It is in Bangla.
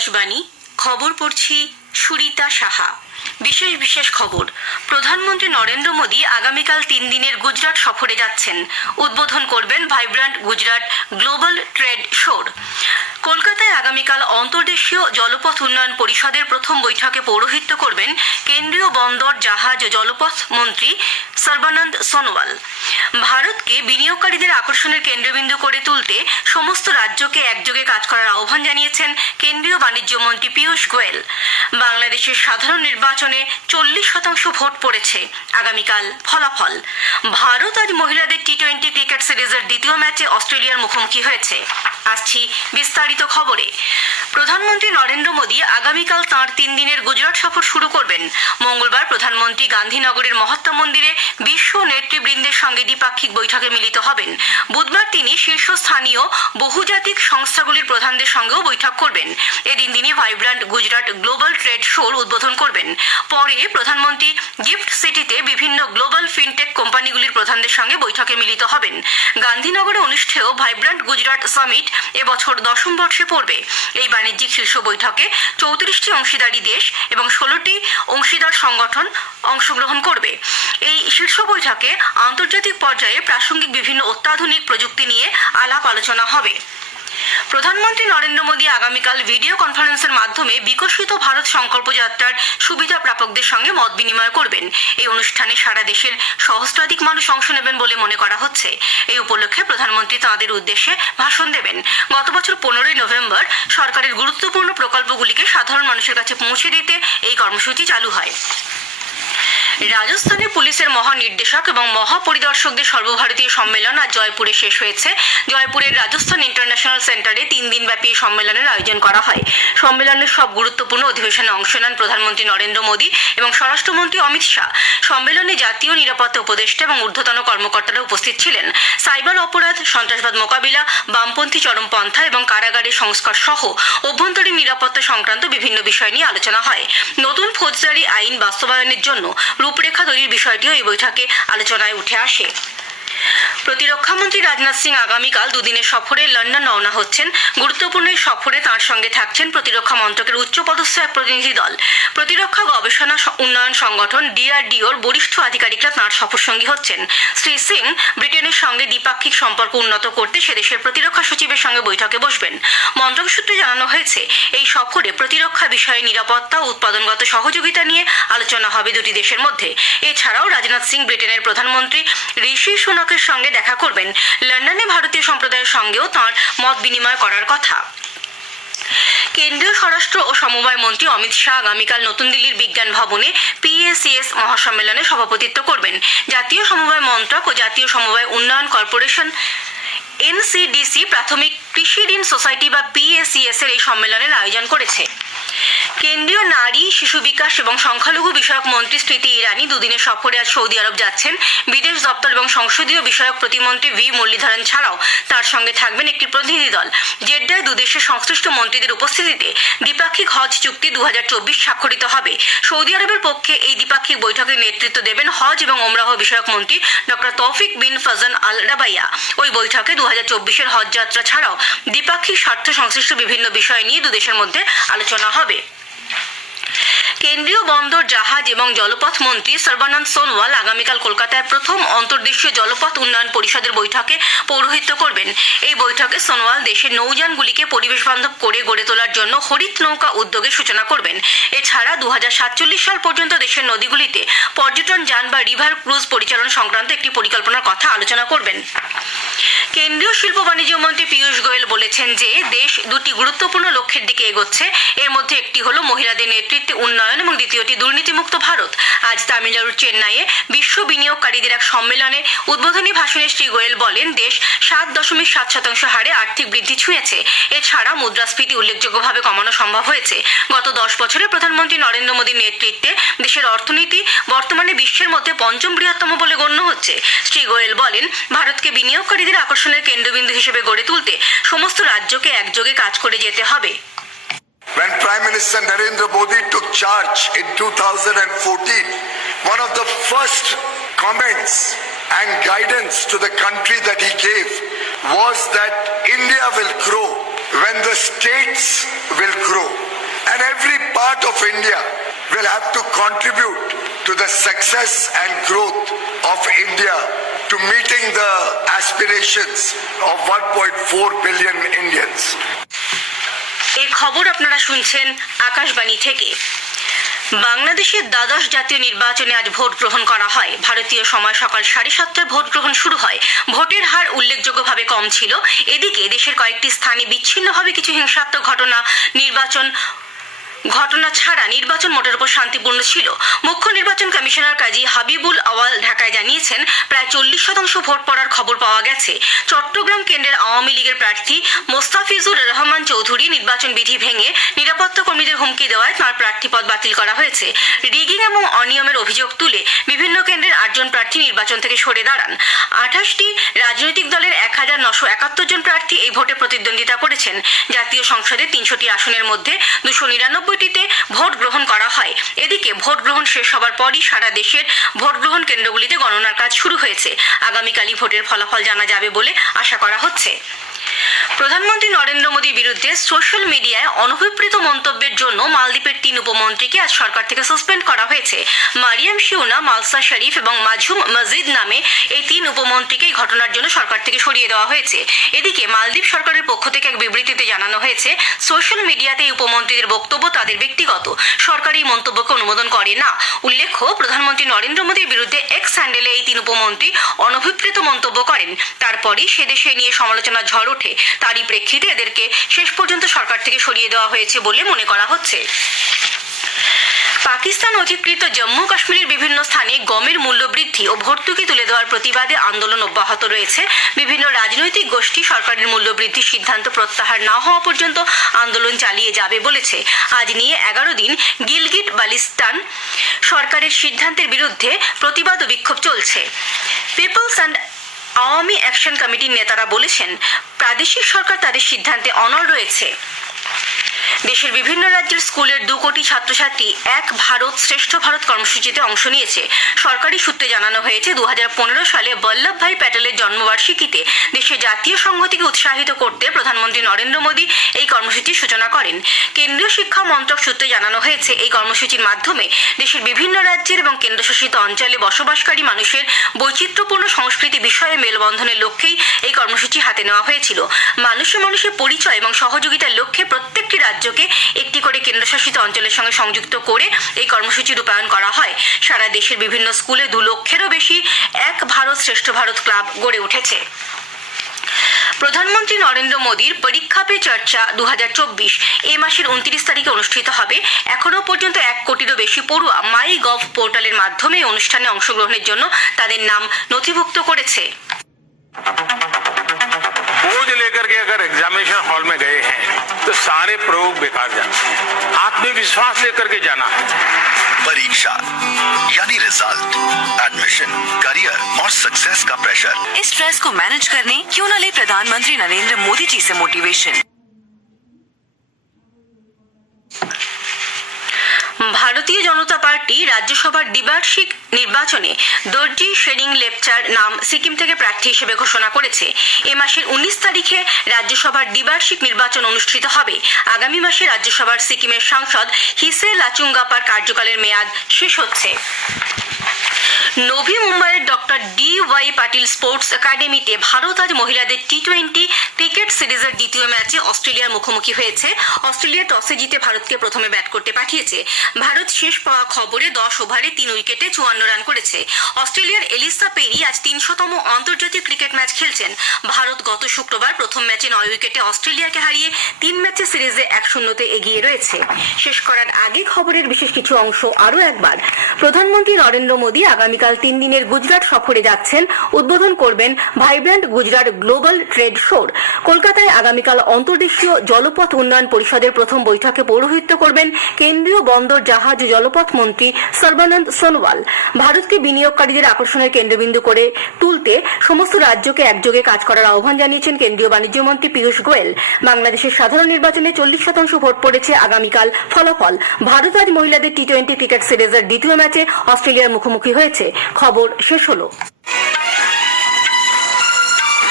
আকাশবাণী খবর পড়ছি সুরিতা সাহা। বিশেষ বিশেষ খবর। প্রধানমন্ত্রী নরেন্দ্র মোদী আগামীকাল তিন দিনের গুজরাট সফরে যাচ্ছেন। উদ্বোধন করবেন ভাইব্রান্ট গুজরাট গ্লোবাল ট্রেড শোর। কলকাতায় আগামীকাল অন্তর্দেশীয় জলপথ উন্নয়ন পরিষদের প্রথম বৈঠকে পৌরোহিত্য করবেন কেন্দ্রীয় বন্দর জাহাজ ও জলপথ মন্ত্রী সর্বানন্দ সোনোয়াল। ভারতকে বিনিয়োগকারীদের আকর্ষণের কেন্দ্রবিন্দু করে তুলতে সমস্ত রাজ্যকে একযোগে কাজ করার আহ্বান জানিয়েছেন কেন্দ্রীয় বাণিজ্য মন্ত্রী পীয়ূষ গোয়েল। বাংলাদেশের সাধারণ নির্বাচনে চল্লিশ শতাংশ ভোট পড়েছে আগামীকাল ফলাফল। ভারত আজ মহিলাদের টি টোয়েন্টি ক্রিকেট সিরিজের দ্বিতীয় ম্যাচে অস্ট্রেলিয়ার মুখোমুখি হয়েছে। আসছি বিস্তারিত খবরে। প্রধানমন্ত্রী নরেন্দ্র মোদী আগামীকাল তাঁর তিন দিনের গুজরাট সফর শুরু করবেন। মঙ্গলবার প্রধানমন্ত্রী গান্ধীনগরের মহাত্মা মন্দিরে বিশ্ব নেতৃবৃন্দের সঙ্গে দ্বিপাক্ষিক বৈঠকে মিলিত হবেন। বুধবার তিনি শীর্ষস্থানীয় বহুজাতিক সংস্থাগুলির প্রধানদের সঙ্গেও বৈঠক করবেন। এদিন তিনি ভাইব্রান্ট গুজরাট গ্লোবাল ট্রেড শোর উদ্বোধন করবেন। পরে প্রধানমন্ত্রী গিফট সিটিতে বিভিন্ন গ্লোবাল ফিনটেক কোম্পানিগুলির প্রধানদের সঙ্গে বৈঠকে মিলিত হবেন। গান্ধীনগরে অনুষ্ঠেয় ভাইব্রান্ট গুজরাট সামিট এবছর দশম বর্ষে পড়বে। এই বাণিজ্যিক শীর্ষ বৈঠকে চৌত্রিশটি অংশীদারি দেশ এবং ষোলোটি অংশীদার সংগঠন অংশগ্রহণ করবে। এই শীর্ষ বৈঠকে আন্তর্জাতিক পর্যায়ে প্রাসঙ্গিক বিভিন্ন অত্যাধুনিক প্রযুক্তি নিয়ে আলাপ আলোচনা হবে। প্রধানমন্ত্রী নরেন্দ্র মোদী আগামীকাল ভিডিও কনফারেন্সের মাধ্যমে বিকশিত ভারত সংকল্প যাত্রার সুবিধা প্রাপকদের সঙ্গে মত বিনিময় করবেন। এই অনুষ্ঠানে সারা দেশের সহস্রাধিক মানুষ অংশ নেবেন বলে মনে করা হচ্ছে। এই উপলক্ষে প্রধানমন্ত্রী তাঁদের উদ্দেশ্যে ভাষণ দেবেন। গত বছর পনেরোই নভেম্বর সরকারের গুরুত্বপূর্ণ প্রকল্পগুলিকে সাধারণ মানুষের কাছে পৌঁছে দিতে এই কর্মসূচি চালু হয়। রাজস্থানে পুলিশের মহানির্দেশক এবং মহাপরিদর্শকদের সর্বভারতীয় সম্মেলন আজ জয়পুরে শেষ হয়েছে। জয়পুরের রাজস্থান ইন্টারন্যাশনাল সেন্টারে তিন দিনব্যাপী এই সম্মেলনের আয়োজন করা হয়। সম্মেলনের সব গুরুত্বপূর্ণ অধিবেশনে অংশ নেন প্রধানমন্ত্রী নরেন্দ্র মোদী এবং স্বরাষ্ট্রমন্ত্রী অমিত শাহ। সম্মেলনে জাতীয় নিরাপত্তা উপদেষ্টা এবং ঊর্ধ্বতন কর্মকর্তারা উপস্থিত ছিলেন। সাইবার অপরাধ, সন্ত্রাসবাদ মোকাবিলা, বামপন্থী চরমপন্থা এবং কারাগারের সংস্কার সহ অভ্যন্তরীণ নিরাপত্তা সংক্রান্ত বিভিন্ন বিষয় নিয়ে আলোচনা হয়। নতুন ফৌজদারি আইন বাস্তবায়নের জন্য রূপরেখা তৈরির বিষয়টিও এই বৈঠকে আলোচনায় উঠে আসে। প্রতিরক্ষামন্ত্রী রাজনাথ সিং আগামীকাল দুদিনের সফরে লন্ডন রওনা হচ্ছেন। গুরুত্বপূর্ণ এই সফরে তাঁর সঙ্গে থাকছেন প্রতিরক্ষা মন্ত্রকের উচ্চপদস্থ এক প্রতিনিধি দল। প্রতিরক্ষা গবেষণা উন্নয়ন সংগঠন ডিআরডিওর বরিষ্ঠ আধিকারিকরা তাঁর সফরসঙ্গী হচ্ছেন। শ্রী সিং ব্রিটেনের সঙ্গে দ্বিপাক্ষিক সম্পর্ক উন্নত করতে সে দেশের প্রতিরক্ষা সচিবের সঙ্গে বৈঠকে বসবেন। মন্ত্রক সূত্রে জানানো হয়েছে, এই সফরে প্রতিরক্ষা বিষয়ে নিরাপত্তা ও উৎপাদনগত সহযোগিতা নিয়ে আলোচনা হবে দুটি দেশের মধ্যে। এছাড়াও রাজনাথ সিং ব্রিটেনের প্রধানমন্ত্রী ঋষি সুনকের সঙ্গে দেখা করবেন। লন্ডনে ভারতীয় সম্প্রদায়ের সঙ্গেও তাঁর মত বিনিময় করার কথা। কেন্দ্রীয় স্বরাষ্ট্র ও সমবায় মন্ত্রী অমিত শাহ আগামীকাল নতুন দিল্লির বিজ্ঞান ভবনে পিএসিএস মহাসম্মেলনে সভাপতিত্ব করবেন। জাতীয় সমবায় মন্ত্রক ও জাতীয় সমবায় উন্নয়ন কর্পোরেশন এনসিডিসি প্রাথমিক কৃষি ঋণ সোসাইটি বা পিএসিএস এর এই সম্মেলনের আয়োজন করেছে। কেন্দ্রীয় নারী, শিশু বিকাশ এবং সংখ্যালঘু বিষয়ক মন্ত্রী স্মৃতি ইরানি দুদিনের সফরে আজ সৌদি আরব যাচ্ছেন। এবং সংসদীয় বিষয়ক প্রতিমন্ত্রী ভি মুরলীধরন ছাড়াও তার সঙ্গে থাকবেন একটি প্রতিনিধি দল। জেড্ডায় দুদেশের সংশ্লিষ্ট মন্ত্রীদের উপস্থিতিতে দ্বিপাক্ষিক হজ চুক্তি দু হাজার চব্বিশ স্বাক্ষরিত হবে। সৌদি আরবের পক্ষে এই দ্বিপাক্ষিক বৈঠকে নেতৃত্ব দেবেন হজ এবং ওমরাহ বিষয়ক মন্ত্রী ডক্টর তৌফিক বিন ফজন আল রাবাইয়া। ওই বৈঠকে দু হাজার চব্বিশের হজ যাত্রা ছাড়াও দ্বিপাক্ষিক স্বার্থ সংশ্লিষ্ট বিভিন্ন বিষয় নিয়ে দুদেশের মধ্যে আলোচনা হবে। কেন্দ্রীয় বন্দর, জাহাজ এবং জলপথ মন্ত্রী সর্বানন্দ সোনোয়াল আগামীকাল কলকাতায় প্রথম অন্তর্দেশীয় জলপথ উন্নয়ন পরিষদের বৈঠকে পৌরোহিত্য করবেন। এই বৈঠকে সোনোয়াল দেশের নৌযানগুলিকে পরিবেশ বান্ধব করে গড়ে তোলার জন্য হরিত নৌকা উদ্যোগের সূচনা করবেন। এছাড়া দু হাজার সাতচল্লিশ সাল পর্যন্ত দেশের নদীগুলিতে পর্যটন যান বা রিভার ক্রুজ পরিচালন সংক্রান্ত একটি পরিকল্পনার কথা আলোচনা করবেন। কেন্দ্রীয় শিল্প বাণিজ্য মন্ত্রী পীয়ূষ গোয়েল বলেছেন যে, দেশ দুটি গুরুত্বপূর্ণ লক্ষ্যের দিকে এগোচ্ছে। এর মধ্যে একটি হলো মহিলাদের নেতৃত্বে উন্নয়ন এবং দ্বিতীয়টি দুর্নীতিমুক্ত ভারত। আজ তামিলনাড়ুর চেন্নাইয়ে বিশ্ব বিনিয়োগকারীদের এক সম্মেলনে উদ্বোধনী ভাষণে শ্রী গোয়েল বলেন, দেশ সাত দশমিক সাত শতাংশ হারে আর্থিক বৃদ্ধি ছুঁয়েছে। এছাড়া মুদ্রাস্ফীতি উল্লেখযোগ্যভাবে কমানো সম্ভব হয়েছে। গত দশ বছরে প্রধানমন্ত্রী নরেন্দ্র মোদীর নেতৃত্বে দেশের অর্থনীতি বর্তমানে বিশ্বের মধ্যে পঞ্চম বৃহত্তম বলে গণ্য হচ্ছে। শ্রী গোয়েল বলেন, ভারতকে বিনিয়োগকারীদের আকর্ষণের কেন্দ্রবিন্দু হিসেবে গড়ে তুলতে সমস্ত রাজ্যকে একযোগে কাজ করে যেতে হবে When Prime Minister Narendra Modi took charge in 2014, one of the first comments and guidance to the country that he gave was that India will grow when the states will grow and every part of India will have to contribute to the success and growth of India to meeting the aspirations of 1.4 billion Indians. এই খবর আপনারা শুনছেন আকাশবাণী থেকে। বাংলাদেশের দ্বাদশ জাতীয় নির্বাচনে আজ ভোট গ্রহণ করা হয়। ভারতীয় সময় সকাল সাড়ে সাতটায় ভোট গ্রহণ শুরু হয়। ভোটের হার উল্লেখযোগ্যভাবে কম ছিল। এদিকে দেশের কয়েকটি স্থানে বিচ্ছিন্নভাবে কিছু হিংসাত্মক ঘটনা, নির্বাচন ঘটনা ছাড়া নির্বাচন মোটের উপর শান্তিপূর্ণ ছিল। মুখ্য নির্বাচন কমিশনার কাজী হাবিবুল আওয়াল ঢাকায় জানিয়েছেন, প্রায় চল্লিশ শতাংশ ভোট পড়ার খবর পাওয়া গেছে। চট্টগ্রাম কেন্দ্রের আওয়ামী লীগের প্রার্থী মোস্তাফিজুর রহমান চৌধুরী নির্বাচন বিধি ভেঙে নিরাপত্তা কর্মীদের হুমকি দেওয়ায় তাঁর প্রার্থীপদ বাতিল করা হয়েছে। রিগিং এবং অনিয়মের অভিযোগ তুলে বিভিন্ন কেন্দ্রের আটজন প্রার্থী নির্বাচন থেকে সরে দাঁড়ান। আঠাশটি রাজনৈতিক দলের এক হাজার নশো একাত্তর জন প্রার্থী এই ভোটে প্রতিদ্বন্দ্বিতা করেছেন। জাতীয় সংসদে তিনশোটি আসনের মধ্যে দুশো নিরানব্বইটিতে ভোট গ্রহণ করা হয়। এদিকে ভোট গ্রহণ শেষ হবার পরই সারা দেশের ভোট গ্রহণ কেন্দ্রগুলিতে গণনার কাজ শুরু হয়েছে। আগামীকালই ভোটের ফলাফল জানা যাবে বলে আশা করা হচ্ছে। প্রধানমন্ত্রী নরেন্দ্র মোদীর বিরুদ্ধে সোশ্যাল মিডিয়ায় অনভিপ্রেত মন্তব্যের জন্য মালদ্বীপের তিন উপমন্ত্রীকে আজ সরকার থেকে সাসপেন্ড করা হয়েছে। মারিয়াম শিউনা, মালসা শরীফ এবং মাঝুম মজিদ নামে এই তিন উপমন্ত্রীকে এই ঘটনার জন্য সরকার থেকে সরিয়ে দেওয়া হয়েছে। এদিকে মালদ্বীপ সরকারের পক্ষ থেকে এক বিবৃতিতে জানানো হয়েছে, সোশ্যাল মিডিয়াতে এই উপমন্ত্রীদের বক্তব্য তাদের ব্যক্তিগত। সরকার এই মন্তব্যকে অনুমোদন করে না। উল্লেখ্য, প্রধানমন্ত্রী নরেন্দ্র মোদীর বিরুদ্ধে এক্স স্যান্ডেলে এই তিন উপমন্ত্রী অনভিপ্রেত মন্তব্য করেন। তারপরই সে দেশে নিয়ে সমালোচনা ঝড় ওঠে। তারই প্রেক্ষিতে এদেরকে শেষ পর্যন্ত সরকার থেকে সরিয়ে দেওয়া হয়েছে বলে মনে করা হচ্ছে। পাকিস্তান অধিকৃত জম্মু কাশ্মীরের বিভিন্ন স্থানে গমের মূল্য বৃদ্ধি ও ভর্তুকি তুলে দেওয়ার প্রতিবাদে আন্দোলন অব্যাহত রয়েছে। বিভিন্ন রাজনৈতিক গোষ্ঠী সরকারের মূল্য বৃদ্ধির সিদ্ধান্ত প্রত্যাহার না হওয়া পর্যন্ত আন্দোলন চালিয়ে যাবে বলেছে। আজ নিয়ে এগারো দিন গিলগিট বালিস্তান সরকারের সিদ্ধান্তের বিরুদ্ধে প্রতিবাদ ও বিক্ষোভ চলছে। পিপলস অ্যান্ড আওয়ামী অ্যাকশন কমিটির নেতারা বলেছেন প্রাদেশিক সরকার তাদের সিদ্ধান্তে অনড় রয়েছে। দেশের বিভিন্ন রাজ্যের স্কুলের দু কোটি ছাত্রছাত্রী এক ভারত শ্রেষ্ঠ ভারত কর্মসূচিতে অংশ নিয়েছে। সরকারি সূত্রে জানানো হয়েছে দু হাজার পনেরো সালে বল্লভভাই প্যাটেলের জন্মবার্ষিকীতে দেশের জাতীয় সংহতিকে উৎসাহিত করতে প্রধানমন্ত্রী নরেন্দ্র মোদী এই কর্মসূচির সূচনা করেন। কেন্দ্রীয় শিক্ষা মন্ত্রক সূত্রে জানানো হয়েছে, এই কর্মসূচির মাধ্যমে দেশের বিভিন্ন রাজ্যের এবং কেন্দ্রশাসিত অঞ্চলে বসবাসকারী মানুষের বৈচিত্র্যপূর্ণ সংস্কৃতি বিষয়ে মেলবন্ধনের লক্ষ্যেই এই কর্মসূচি হাতে নেওয়া হয়েছিল। মানুষে মানুষের পরিচয় এবং সহযোগিতার লক্ষ্যে অঞ্চলের সঙ্গে সংযুক্ত করে এই কর্মসূচি রূপায়ণ করা হয় সারা দেশের বিভিন্ন স্কুলে দু লক্ষেরও বেশি এক ভারত শ্রেষ্ঠ ভারত ক্লাব গড়ে উঠেছে প্রধানমন্ত্রী নরেন্দ্র মোদীর পরীক্ষা পে চর্চা দু এ মাসের উনত্রিশ তারিখে অনুষ্ঠিত হবে এখনও পর্যন্ত এক কোটিরও বেশি পড়ুয়া মাই গভ পোর্টালের মাধ্যমে এই অনুষ্ঠানে অংশগ্রহণের জন্য তাদের নাম নথিভুক্ত করেছে बोझ लेकर के अगर एग्जामिनेशन हॉल में गए हैं तो सारे प्रयोग बेकार जाते हैं आत्मविश्वास लेकर के जाना है। परीक्षा यानी रिज़ल्ट एडमिशन करियर और सक्सेस का प्रेशर इस स्ट्रेस को मैनेज करने क्यों न ले प्रधानमंत्री नरेंद्र मोदी जी से मोटिवेशन রাজ্যসভার দ্বিবার্ষিক নির্বাচনে দর্জি শেরিং লেপচার নাম সিকিম থেকে প্রার্থী হিসেবে ঘোষণা করেছে। এ মাসের উনিশ তারিখে রাজ্যসভার দ্বিবার্ষিক নির্বাচন অনুষ্ঠিত হবে। আগামী মাসে রাজ্যসভার সিকিমের সাংসদ হিসে লাচুঙ্গাপার কার্যকালের মেয়াদ শেষ হচ্ছে। নভি মুম্বাইয়ের doctor D Y Patil sports একাডেমিতে ভারত আজ মহিলাদের টি টোয়েন্টি ক্রিকেট সিরিজের দ্বিতীয় ম্যাচে অস্ট্রেলিয়ার মুখোমুখি হয়েছে। অস্ট্রেলিয়া টসে জিতে ভারতকে প্রথমে ব্যাট করতে পাঠিয়েছে। ভারত শেষ পাওয়া খবরে দশ ওভারে তিন উইকেটে চুয়ান্ন রান করেছে। অস্ট্রেলিয়ার এলিসা পেরি আজ তিনশোতম আন্তর্জাতিক ক্রিকেট ম্যাচ খেলছেন। ভারত গত শুক্রবার প্রথম ম্যাচে নয় উইকেটে অস্ট্রেলিয়াকে হারিয়ে তিন ম্যাচে সিরিজে এক শূন্যতে এগিয়ে রয়েছে। শেষ করার আগে খবরের বিশেষ কিছু অংশ আরও একবার। প্রধানমন্ত্রী নরেন্দ্র মোদী আগামীকাল তিন দিনের গুজরাট সফরে যাচ্ছেন, উদ্বোধন করবেন ভাইব্র্যান্ট গুজরাট গ্লোবাল ট্রেড শোর। কলকাতায় আগামীকাল অন্তর্দেশীয় জলপথ উন্নয়ন পরিষদের প্রথম বৈঠকে পৌরোহিত্য করবেন কেন্দ্রীয় বন্দর জাহাজ জলপথ মন্ত্রী সর্বানন্দ সোনোয়াল। ভারতকে বিনিয়োগকারীদের আকর্ষণের কেন্দ্রবিন্দু করে তুলতে সমস্ত রাজ্যকে একযোগে কাজ করার আহ্বান জানিয়েছেন কেন্দ্রীয় বাণিজ্য মন্ত্রী পীযূষ গোয়েল। বাংলাদেশের সাধারণ নির্বাচনে চল্লিশ শতাংশ ভোট পড়েছে আগামীকাল ফলাফল। ভারত আজ মহিলাদের টি টোয়েন্টি ক্রিকেট সিরিজের দ্বিতীয় ম্যাচে অস্ট্রেলিয়ার মুখোমুখি হয়েছে। খবর শেষ হলো।